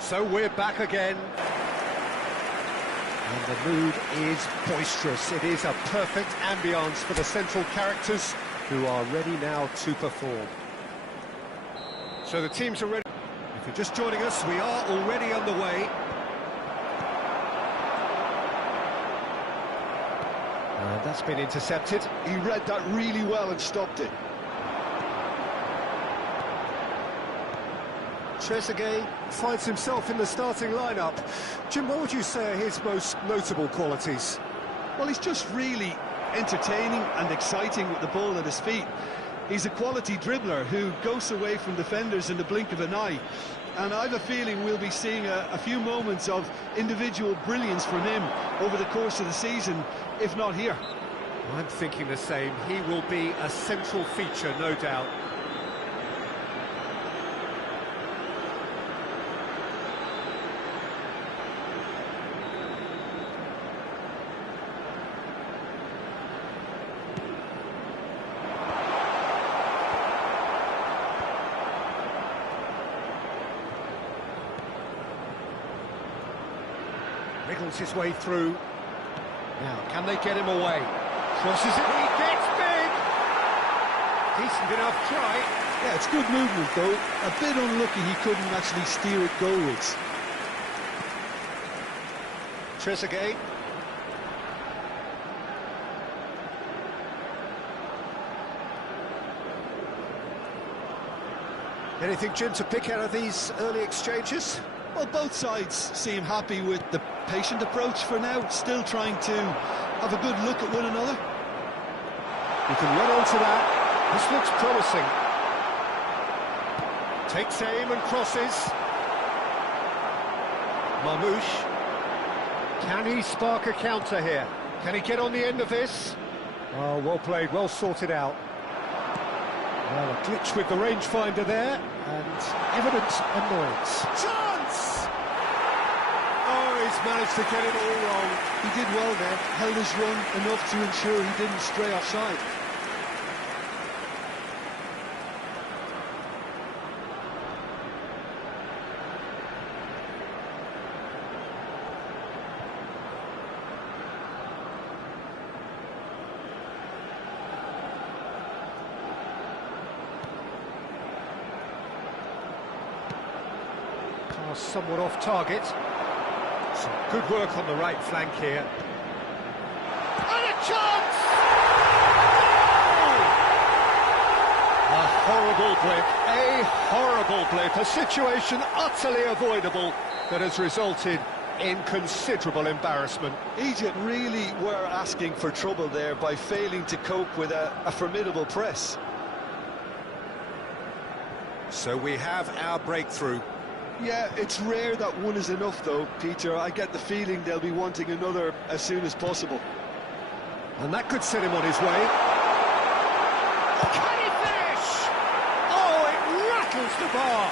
So we're back again. And the mood is boisterous. It is a perfect ambience for the central characters who are ready now to perform. So the teams are ready. If you're just joining us, we are already underway. And that's been intercepted. He read that really well and stopped it. Trezeguet finds himself in the starting lineup. Jim, what would you say are his most notable qualities? Well, he's just really entertaining and exciting with the ball at his feet. He's a quality dribbler who goes away from defenders in the blink of an eye. And I have a feeling we'll be seeing a few moments of individual brilliance from him over the course of the season, if not here. I'm thinking the same. He will be a central feature, no doubt. Wriggles his way through. Now, can they get him away? Crosses it, he gets big! Decent enough try. Yeah, it's good movement though. A bit unlucky he couldn't actually steer it goalwards. Trezeguet. Anything, Jim, to pick out of these early exchanges? Well, both sides seem happy with the patient approach for now, still trying to have a good look at one another. You can run onto that. This looks promising. Takes aim and crosses. Marmouche. Can he spark a counter here? Can he get on the end of this? Oh, well played, well sorted out. Well, a glitch with the rangefinder there, and evident annoyance. Chance! Oh, he's managed to get it all wrong. He did well there, held his run enough to ensure he didn't stray offside. Somewhat off target. Some good work on the right flank here. And a chance! Oh! A horrible blip, a situation utterly avoidable that has resulted in considerable embarrassment. Egypt really were asking for trouble there by failing to cope with a formidable press. So we have our breakthrough. Yeah, it's rare that one is enough though, Peter. I get the feeling they'll be wanting another as soon as possible. And that could set him on his way. Can he finish? Oh, it rattles the bar.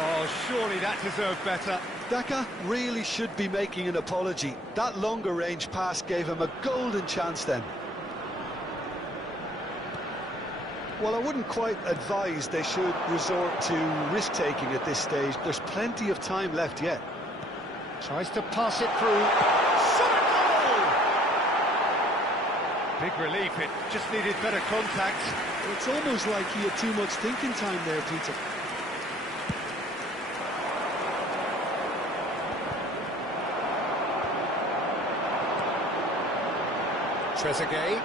Oh, surely that deserved better. Daka really should be making an apology. That longer range pass gave him a golden chance then. Well, I wouldn't quite advise they should resort to risk-taking at this stage. There's plenty of time left yet. Tries to pass it through. Shot goal! Big relief, it just needed better contact. It's almost like he had too much thinking time there, Peter. Trezeguet.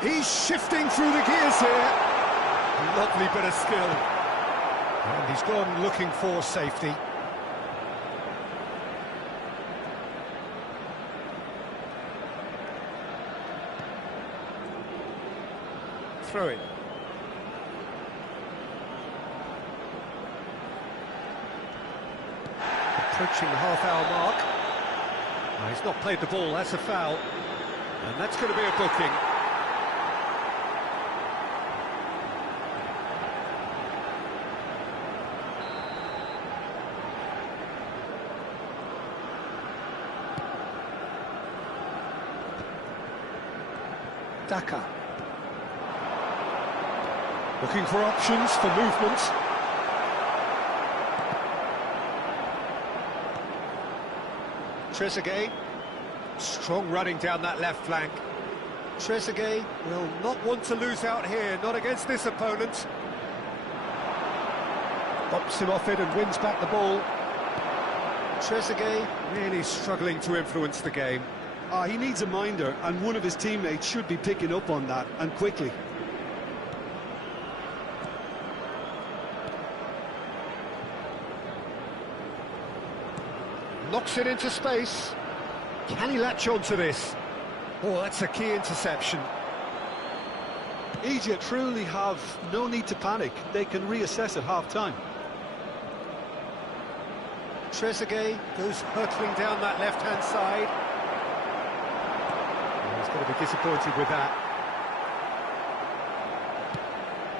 He's shifting through the gears here. Lovely bit of skill. And he's gone looking for safety. Throw it. Approaching the half-hour mark. Oh, he's not played the ball, that's a foul. And that's going to be a booking. Daka. Looking for options for movement. Trezeguet, strong running down that left flank. Trezeguet will not want to lose out here, not against this opponent. Bops him off it and wins back the ball. Trezeguet really struggling to influence the game. He needs a minder, and one of his teammates should be picking up on that, and quickly. Knocks it into space. Can he latch onto this? Oh, that's a key interception. Egypt truly have no need to panic. They can reassess at half-time. Trezeguet goes hurtling down that left-hand side. Oh, he's going to be disappointed with that.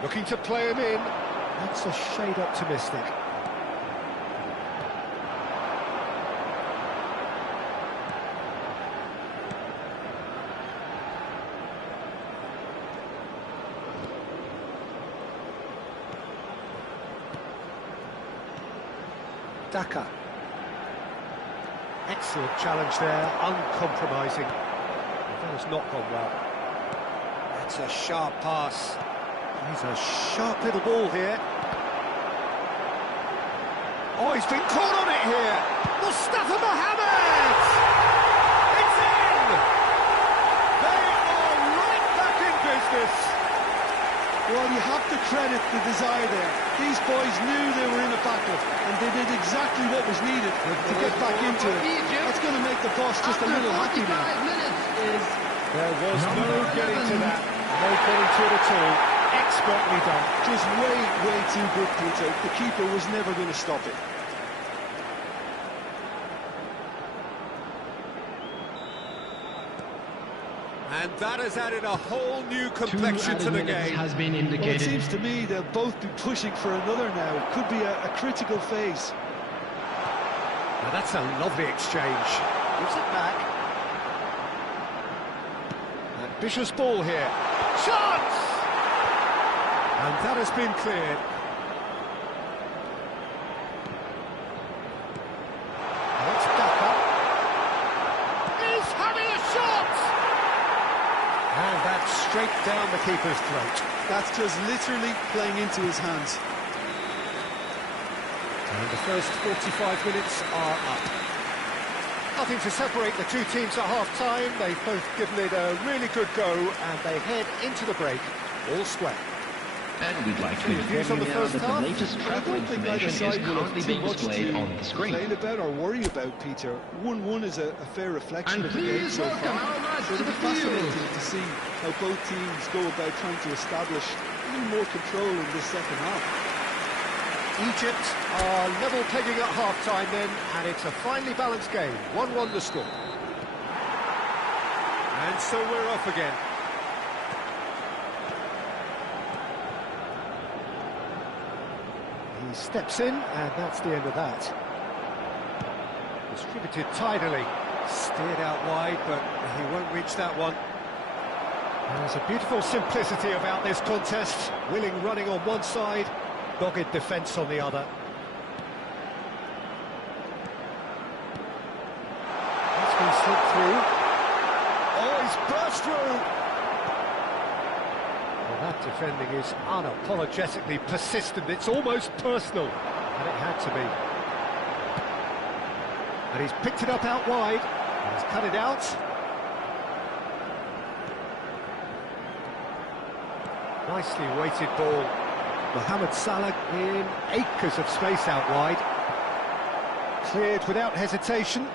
Looking to play him in. That's a shade optimistic. Daka. Excellent challenge there, uncompromising. That has not gone well. That's a sharp pass. He's a sharp little ball here. Oh, he's been caught on it here. Mustafa Mohamed! It's in! They are right back in business. Well, you have to credit the desire there. These boys knew they were in a battle, and they did exactly what was needed to get back into it. That's going to make the boss just a little happy now. There was no getting to that. No getting to it at all. Expertly done. Just way too good, Peter. The keeper was never going to stop it. And that has added a whole new complexion to the game. Has been indicated. Well, it seems to me they'll both be pushing for another now. It could be a critical phase. Now that's a lovely exchange. Gives it back. Ambitious ball here. Shot! And that has been cleared. That's Daka. He's having a shot! And that's straight down the keeper's throat. That's just literally playing into his hands. And the first 45 minutes are up. Nothing to separate the two teams at half-time. They've both given it a really good go, and they head into the break all square. And we'd like to inform you now that the latest travel information is currently being displayed on the screen. Complain about or worry about, Peter. 1-1 is a fair reflection of the game so far. So it'll be fascinating to see how both teams go about trying to establish a little more control in this second half. Egypt are level pegging at half-time then, and it's a finely balanced game. 1-1 the score. And so we're off again. He steps in, and that's the end of that. Distributed tidily, steered out wide, but he won't reach that one. There's a beautiful simplicity about this contest. Willing running on one side, dogged defence on the other. That's been slipped through. Oh, he's burst through! Well, that defending is unapologetically persistent. It's almost personal, and it had to be. And he's picked it up out wide, and he's cut it out. Nicely weighted ball. Mohamed Salah in acres of space out wide. Cleared without hesitation.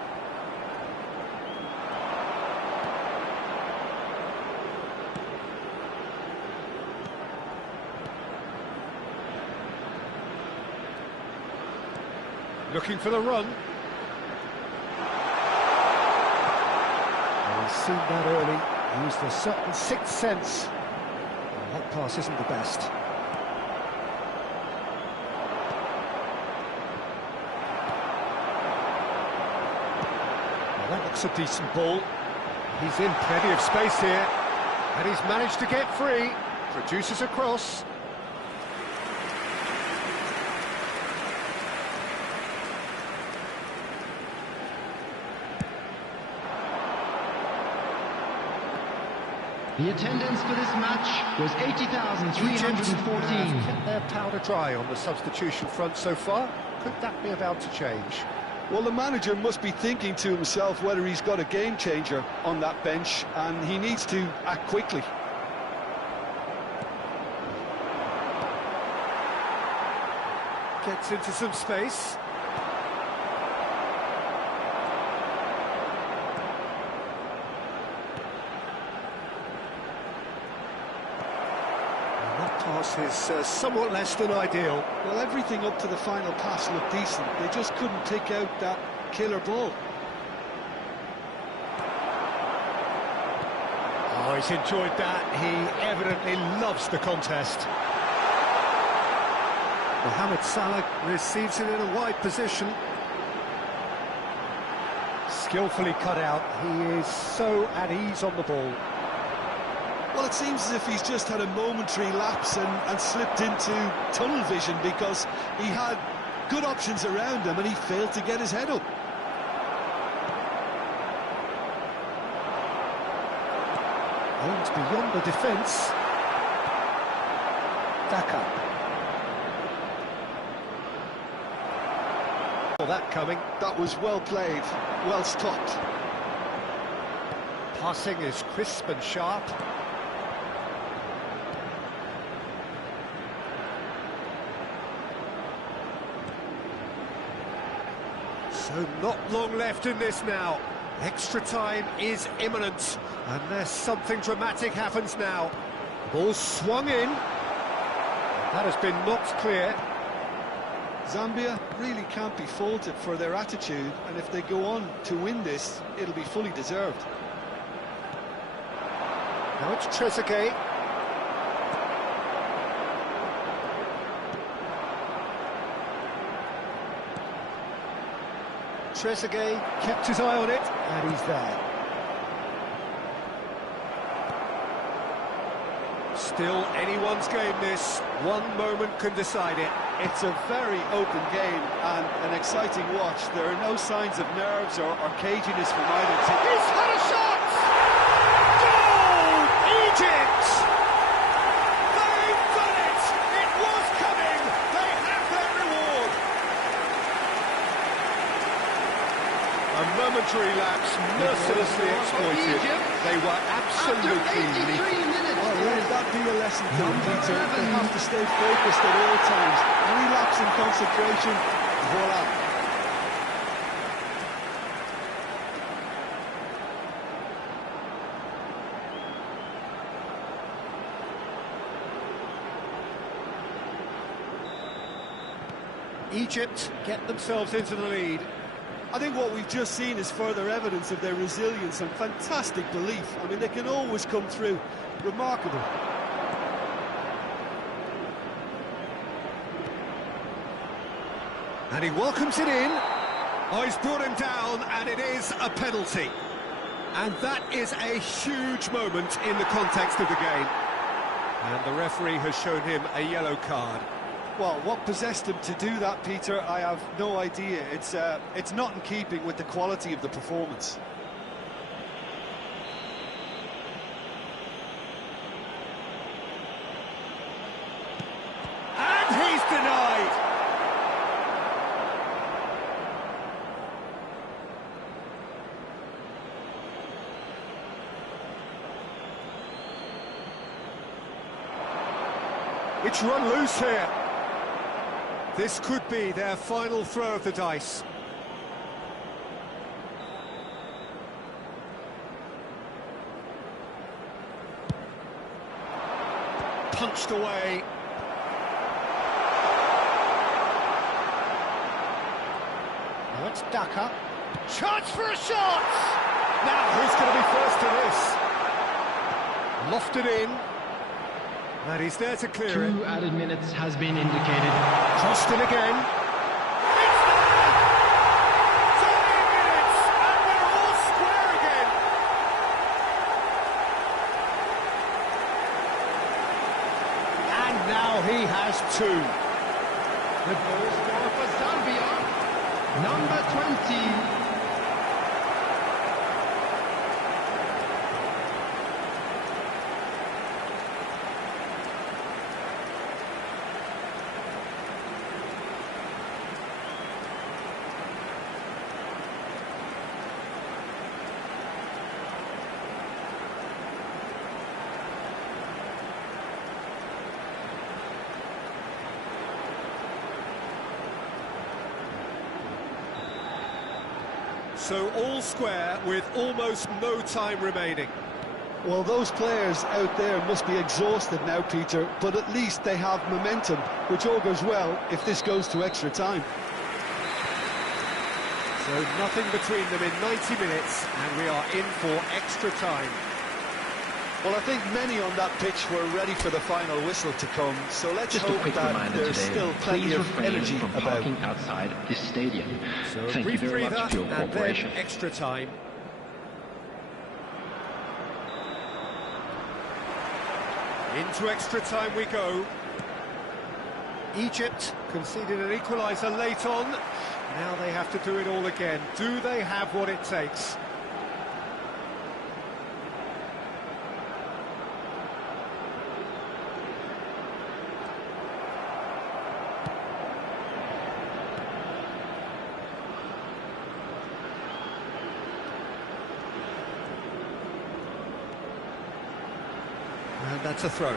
Looking for the run. Well, he's seen that early. Used a certain sixth sense. Well, that pass isn't the best. Well, that looks a decent ball. He's in plenty of space here. And he's managed to get free. Produces a cross. The attendance for this match was 80,314. Kept their powder dry on the substitution front so far. Could that be about to change? Well, the manager must be thinking to himself whether he's got a game changer on that bench, and he needs to act quickly. Gets into some space. And that pass is somewhat less than ideal. Well, everything up to the final pass looked decent. They just couldn't pick out that killer ball. Oh, he's enjoyed that. He evidently loves the contest. Mohamed Salah receives it in a wide position. Skillfully cut out. He is so at ease on the ball. Well, it seems as if he's just had a momentary lapse and slipped into tunnel vision, because he had good options around him and he failed to get his head up. Aims beyond the defence. Daka. That coming. That was well played, well stopped. Passing is crisp and sharp. So not long left in this now. Extra time is imminent, unless something dramatic happens now. Ball swung in. That has been knocked clear. Zambia really can't be faulted for their attitude, and if they go on to win this, it'll be fully deserved. Now it's Trezeguet. Trezeguet kept his eye on it, and he's there. Still anyone's game this. One moment can decide it. It's a very open game and an exciting watch. There are no signs of nerves or caginess from either team. He's had a shot! Goal! Egypt! They've done it! It was coming! They have their reward! A momentary lapse, mercilessly exploited. They were absolutely lethal. Let that be a lesson to them, Peter. They have to stay focused at all times. Any lapse in concentration, voila. Egypt get themselves into the lead. I think what we've just seen is further evidence of their resilience and fantastic belief. I mean, they can always come through. Remarkable. And he welcomes it in. Oh, he's brought him down, and it is a penalty. And that is a huge moment in the context of the game. And the referee has shown him a yellow card. Well, what possessed him to do that, Peter, I have no idea. It's not in keeping with the quality of the performance. And he's denied! It's run loose here. This could be their final throw of the dice. Punched away. Now it's Daka. Chance for a shot! Now who's going to be first to this? Lofted in. And he's there to clear it. 2 added minutes has been indicated. Crossed in again. It's there! 30 minutes, and we're all square again. And now he has 2. The goal scorer for Zambia, number 20. So all square with almost no time remaining. Well, those players out there must be exhausted now, Peter, but at least they have momentum, which all goes well if this goes to extra time. So nothing between them in 90 minutes, and we are in for extra time. Well, I think many on that pitch were ready for the final whistle to come, so let's Just hope a quick that reminder there's today, still plenty please of refrain energy from about. parking outside this stadium. So Thank you very much for your and cooperation. then extra time. Into extra time we go. Egypt conceded an equaliser late on. Now they have to do it all again. Do they have what it takes? And that's a throw.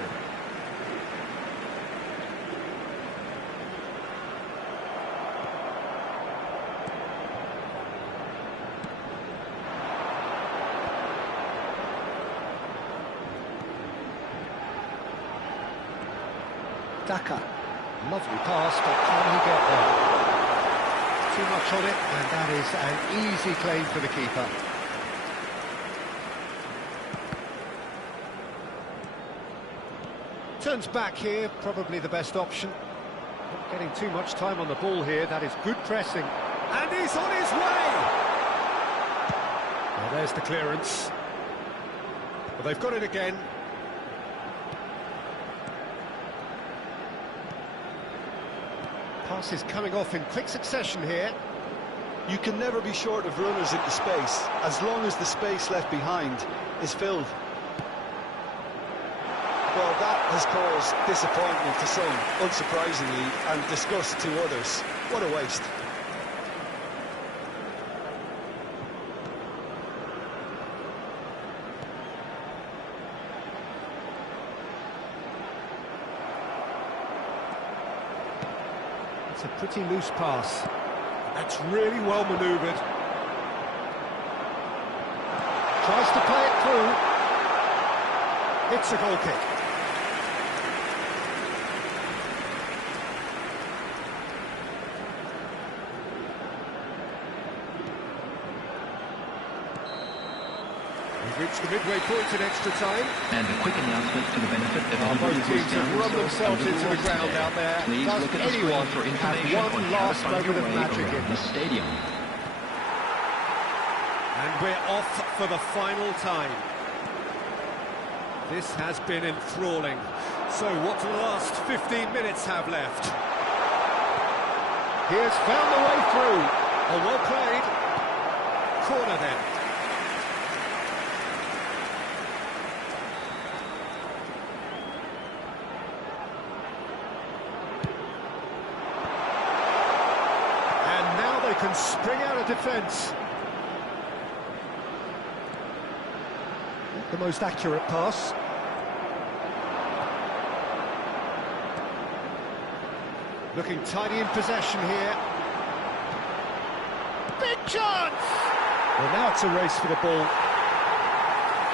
Daka, lovely pass, but can he get there? Too much on it, and that is an easy claim for the keeper. Turns back here, probably the best option. Not getting too much time on the ball here, that is good pressing. And he's on his way! Well, there's the clearance. Well, they've got it again. Pass is coming off in quick succession here. You can never be short of runners into space, as long as the space left behind is filled. Well, that has caused disappointment to some, unsurprisingly, and disgust to others. What a waste. It's a pretty loose pass. That's really well manoeuvred. Tries to play it through. It's a goal kick. We've reached the midway point in extra time. And a quick announcement for the benefit of Both anybody who's teams down have run themselves into the ground out there. Please Does look at the screen anyone for have information one on how to last find your moment of way magic in around the them? stadium. And we're off for the final time. This has been enthralling. So what do the last 15 minutes have left? He has found the way through. Oh, well played. Corner then. And now they can spring out of defence. The most accurate pass. Looking tidy in possession here. Big chance! Well, now it's a race for the ball.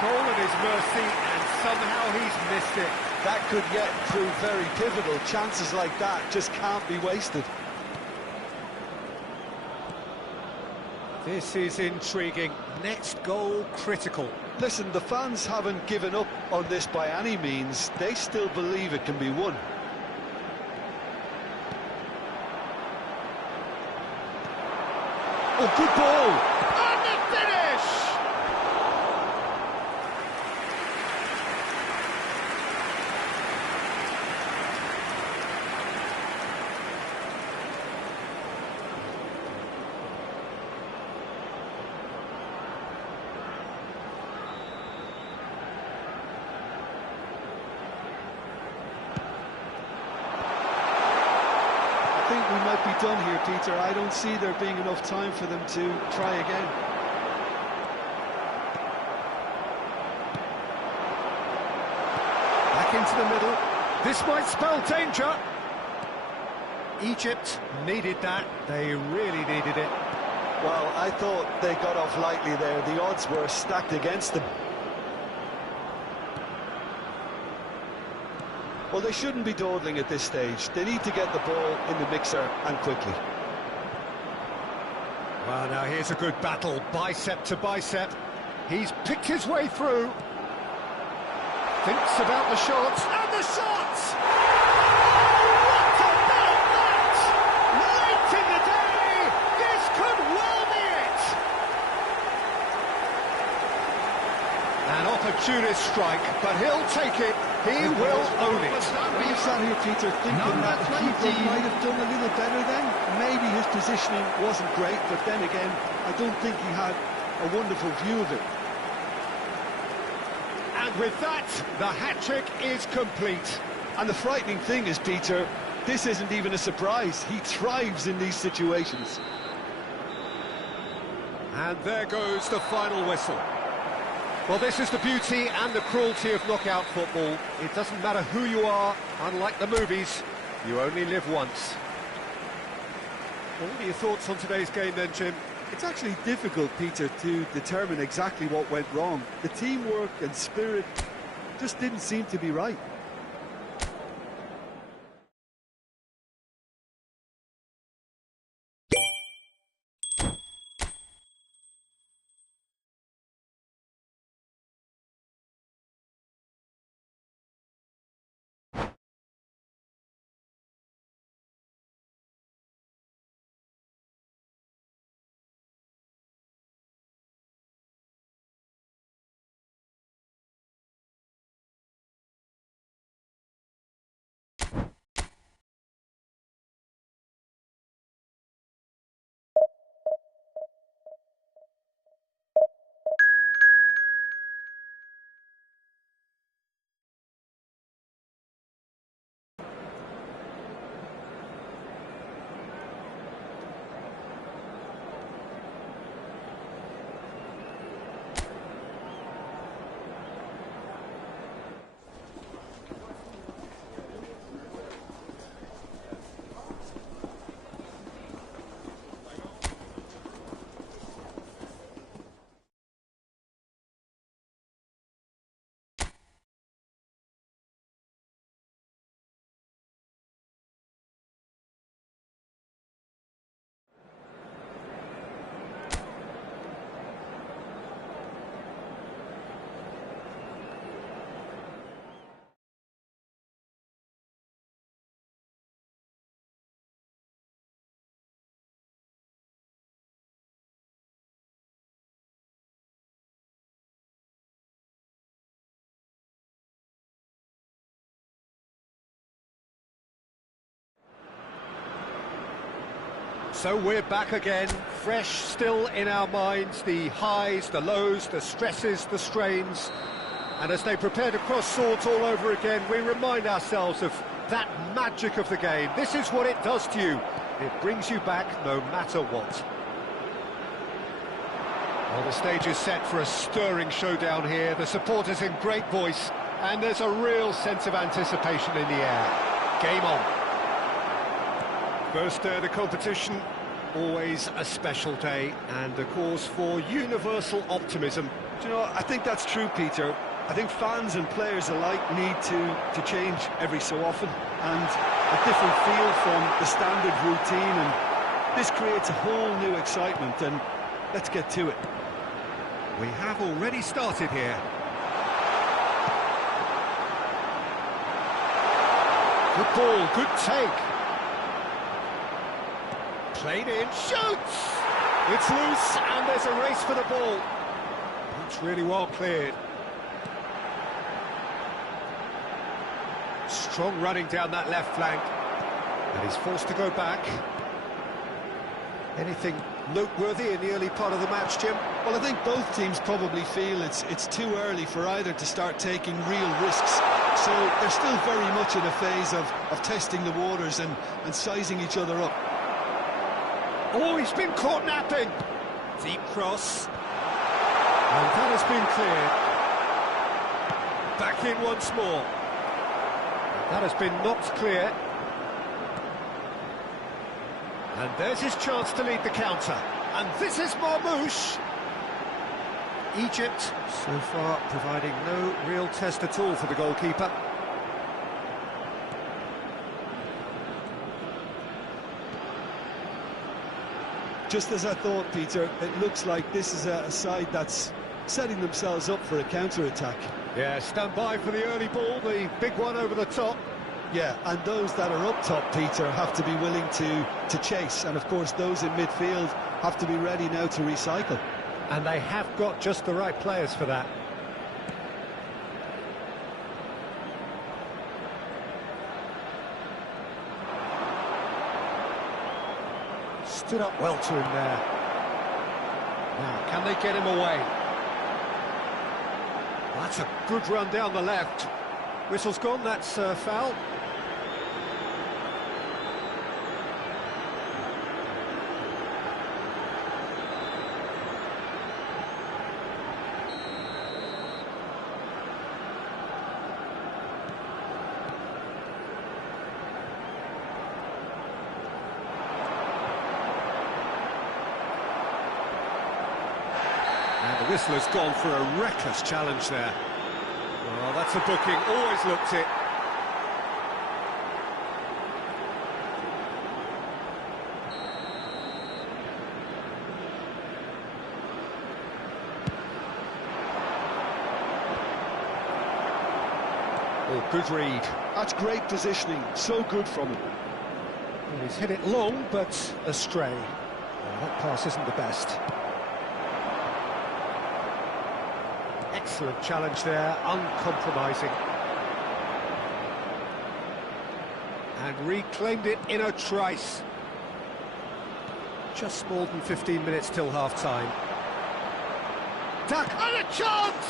Goal at his mercy, and somehow he's missed it. That could yet prove very pivotal. Chances like that just can't be wasted. This is intriguing. Next goal, critical. Listen, the fans haven't given up on this by any means. They still believe it can be won. Oh, good ball! And the finish! I think we might be done here, Peter. I don't see there being enough time for them to try again. Back into the middle. This might spell danger. Egypt needed that. They really needed it. Well, I thought they got off lightly there. The odds were stacked against them. Well, they shouldn't be dawdling at this stage. They need to get the ball in the mixer, and quickly. Well, now here's a good battle, bicep to bicep. He's picked his way through. Thinks about the shots, and the shots! What about that? Late in the day, this could well be it! An opportunist strike, but he'll take it. He will own it. Are you sat here, Peter, thinking that the keeper might have done a little better then? Maybe his positioning wasn't great, but then again, I don't think he had a wonderful view of it. And with that, the hat-trick is complete. And the frightening thing is, Peter, this isn't even a surprise. He thrives in these situations. And there goes the final whistle. Well, this is the beauty and the cruelty of knockout football. It doesn't matter who you are, unlike the movies, you only live once. Well, what are your thoughts on today's game then, Jim? It's actually difficult, Peter, to determine exactly what went wrong. The teamwork and spirit just didn't seem to be right. So we're back again, fresh still in our minds, the highs, the lows, the stresses, the strains. And as they prepare to cross swords all over again, we remind ourselves of that magic of the game. This is what it does to you. It brings you back no matter what. Well, the stage is set for a stirring showdown here. The supporters in great voice, and there's a real sense of anticipation in the air. Game on. First day of the competition, always a special day, and a cause for universal optimism. Do you know, I think that's true, Peter. I think fans and players alike need to change every so often, and a different feel from the standard routine, and this creates a whole new excitement, and let's get to it. We have already started here. Good ball, good take. Played in, shoots! It's loose, and there's a race for the ball. It's really well cleared. Strong running down that left flank. And he's forced to go back. Anything noteworthy in the early part of the match, Jim? Well, I think both teams probably feel it's too early for either to start taking real risks. So they're still very much in a phase of testing the waters and sizing each other up. Oh, he's been caught napping. Deep cross. And that has been cleared. Back in once more. That has been knocked clear. And there's his chance to lead the counter. And this is Marmoush. Egypt, so far, providing no real test at all for the goalkeeper. Just as I thought, Peter, it looks like this is a side that's setting themselves up for a counter-attack. Yeah, stand by for the early ball, the big one over the top. Yeah, and those that are up top, Peter, have to be willing to chase. And, of course, those in midfield have to be ready now to recycle. And they have got just the right players for that. Stood up well to him there. Now, can they get him away? That's a good run down the left. Whistle's gone, that's foul. And the whistle has gone for a reckless challenge there. Well, that's a booking, always looked it. Oh, good read. That's great positioning, so good from him. Well, he's hit it long, but astray. Well, that pass isn't the best. Excellent challenge there, uncompromising. And reclaimed it in a trice. Just more than 15 minutes till half-time. Duck and a chance!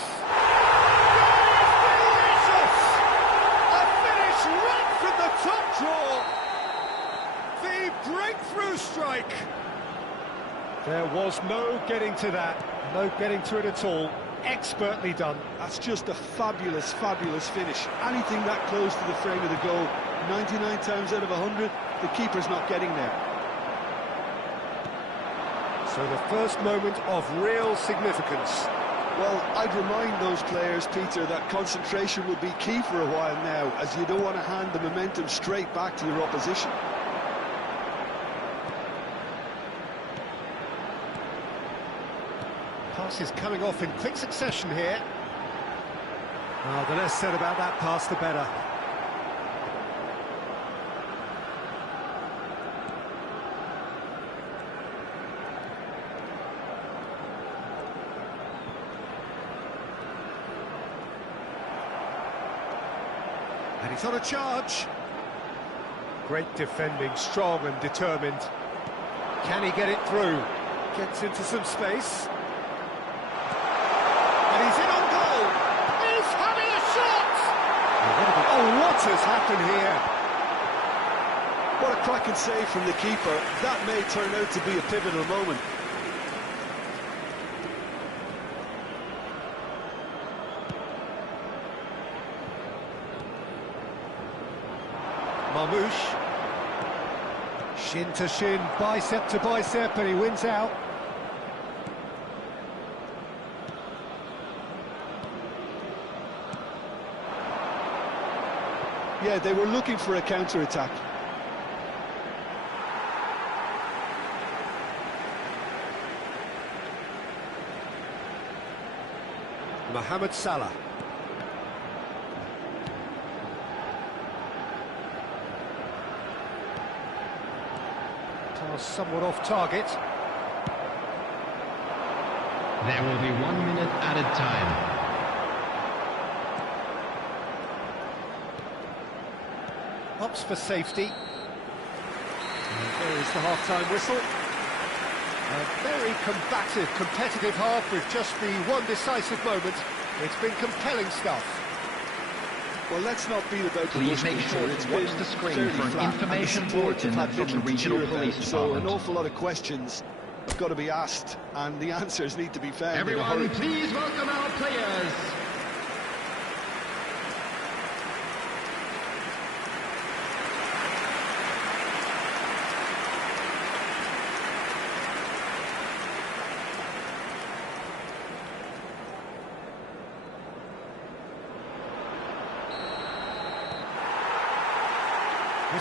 Delicious! A finish right from the top draw. The breakthrough strike. There was no getting to that, no getting to it at all. Expertly done. That's just a fabulous, fabulous finish. Anything that close to the frame of the goal, 99 times out of 100, the keeper's not getting there. So the first moment of real significance. Well, I'd remind those players, Peter, that concentration will be key for a while now, as you don't want to hand the momentum straight back to your opposition. Pass is coming off in quick succession here. Well, the less said about that pass, the better. And he's on a charge. Great defending, strong and determined. Can he get it through? Gets into some space. And he's in on goal. He's having a shot. Oh, what has happened here? What a cracking save from the keeper. That may turn out to be a pivotal moment. Marmoush. Shin to shin, bicep to bicep, and he wins out. Yeah, they were looking for a counter-attack. Mohamed Salah. Pass somewhat off target. There will be 1 minute added time. Pops for safety. And there is the half-time whistle. A very combative, competitive half with just the one decisive moment. It's been compelling stuff. Well, let's not beat about the bush. Please make sure to watch the screen for an information bulletin from the regional police department. So an awful lot of questions have got to be asked, and the answers need to be found. Everyone, please welcome our players.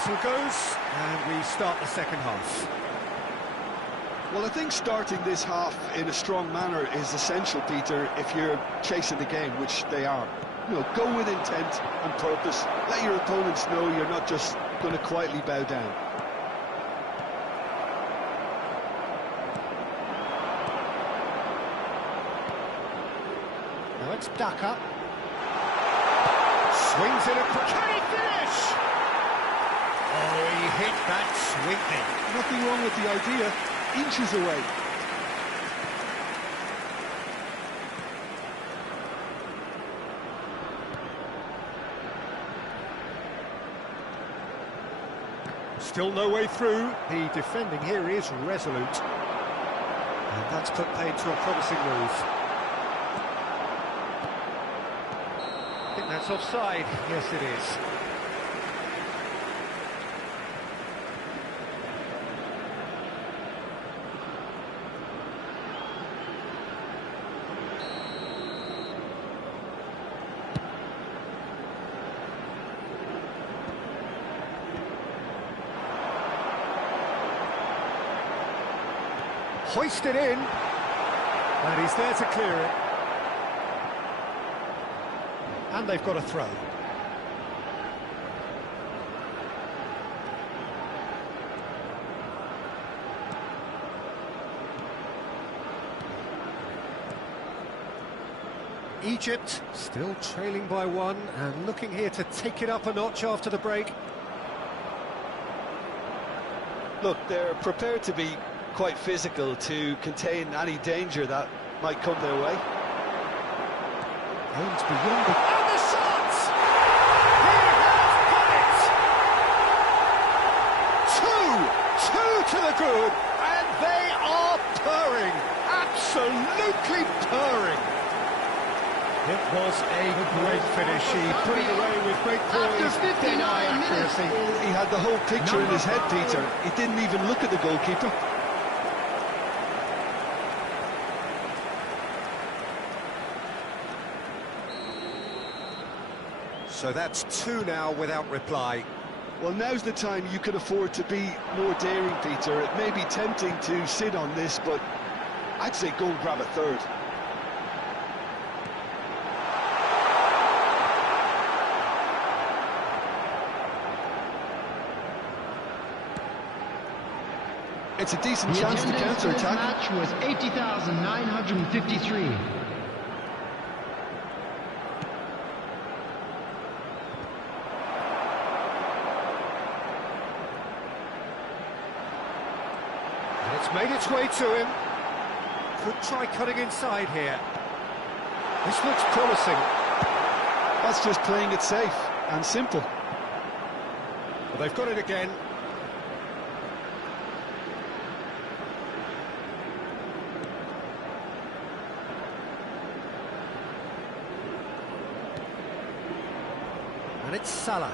whistle goes, and we start the second half. Well, I think starting this half in a strong manner is essential, Peter, if you're chasing the game, which they are. You know, go with intent and purpose. Let your opponents know you're not just going to quietly bow down. Now it's Daka. Swings in a... Can he finish? Oh, he hit that sweetly. Nothing wrong with the idea. Inches away. Still no way through. The defending here is resolute. And that's put paid to a promising move. I think that's offside. Yes, it is. Hoisted in, and he's there to clear it. And they've got a throw. Egypt still trailing by one and looking here to take it up a notch after the break. Look, they're prepared to be quite physical to contain any danger that might come their way. Aims beyond the... And the shot! He has got it! Two to the good, and they are purring, absolutely purring. It was a great finish. He put it away with great poise, dead eye accuracy. He had the whole picture in his head, Peter. He didn't even look at the goalkeeper. So that's two now without reply. Well, now's the time you can afford to be more daring, Peter. It may be tempting to sit on this, but I'd say go and grab a third. It's a decent chance to counter-attack. The match was 80,953. It's made its way to him. Could try cutting inside here. This looks promising. That's just playing it safe and simple. Well, they've got it again. And it's Salah.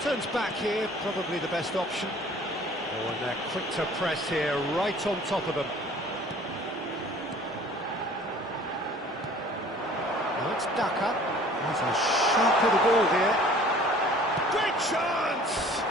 Turns back here, probably the best option. Oh, and they're quick to press here, right on top of them. Now it's Daka. There's a sharp little ball here. Great chance!